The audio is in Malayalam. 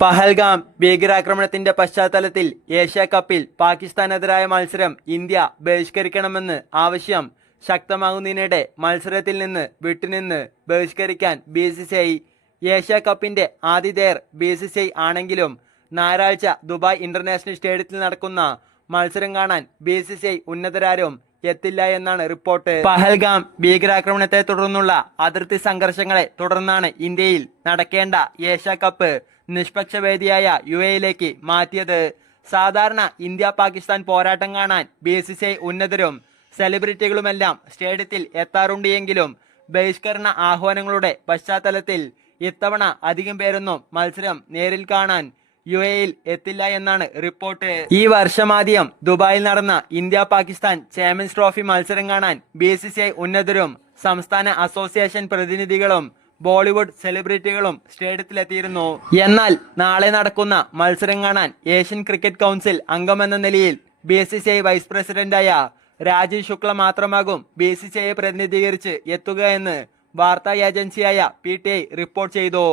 പഹൽഗാം ഭീകരാക്രമണത്തിന്റെ പശ്ചാത്തലത്തിൽ ഏഷ്യ കപ്പിൽ പാകിസ്ഥാനെതിരായ മത്സരം ഇന്ത്യ ബഹിഷ്കരിക്കണമെന്ന് ആവശ്യം ശക്തമാകുന്നതിനിടെ മത്സരത്തിൽ നിന്ന് വിട്ടുനിന്ന് ബഹിഷ്കരിക്കാൻ B C C I Asia കപ്പിന്റെ ആതിഥേയർ ബി സി സി ഐ ആണെങ്കിലും ഞായറാഴ്ച ദുബായ് ഇന്റർനാഷണൽ സ്റ്റേഡിയത്തിൽ നടക്കുന്ന മത്സരം കാണാൻ ബി സി സി ഐ ഉന്നതരാരും എത്തില്ല എന്നാണ് റിപ്പോർട്ട്. പഹൽഗാം ഭീകരാക്രമണത്തെ തുടർന്നുള്ള അതിർത്തി സംഘർഷങ്ങളെ തുടർന്നാണ് ഇന്ത്യയിൽ നടക്കേണ്ട ഏഷ്യ കപ്പ് നിഷ്പക്ഷ വേദിയായ യു എയിലേക്ക് മാറ്റിയത്. സാധാരണ ഇന്ത്യ പാകിസ്ഥാൻ പോരാട്ടം കാണാൻ ബി സി സി ഐ ഉന്നതരും സെലിബ്രിറ്റികളുമെല്ലാം സ്റ്റേഡിയത്തിൽ എത്താറുണ്ട് എങ്കിലും ബഹിഷ്കരണ ആഹ്വാനങ്ങളുടെ പശ്ചാത്തലത്തിൽ ഇത്തവണ അധികം പേരൊന്നും മത്സരം നേരിൽ കാണാൻ യു എയിൽ എത്തില്ല എന്നാണ് റിപ്പോർട്ട്. ഈ വർഷമാദ്യം ദുബായിൽ നടന്ന ഇന്ത്യ പാകിസ്ഥാൻ ചാമ്പ്യൻസ് ട്രോഫി മത്സരം കാണാൻ ബി സി സി ഐ ഉന്നതരും സംസ്ഥാന അസോസിയേഷൻ പ്രതിനിധികളും ബോളിവുഡ് സെലിബ്രിറ്റികളും സ്റ്റേഡിയത്തിലെത്തിയിരുന്നു. എന്നാൽ നാളെ നടക്കുന്ന മത്സരം കാണാൻ ഏഷ്യൻ ക്രിക്കറ്റ് കൗൺസിൽ അംഗമെന്ന നിലയിൽ B C C I vice പ്രസിഡന്റായ രാജീവ് ശുക്ല മാത്രമാകും ബി സി സി ഐയെ പ്രതിനിധീകരിച്ച് എത്തുക എന്ന് വാർത്താ ഏജൻസിയായ പി ടി ഐ റിപ്പോർട്ട് ചെയ്തു.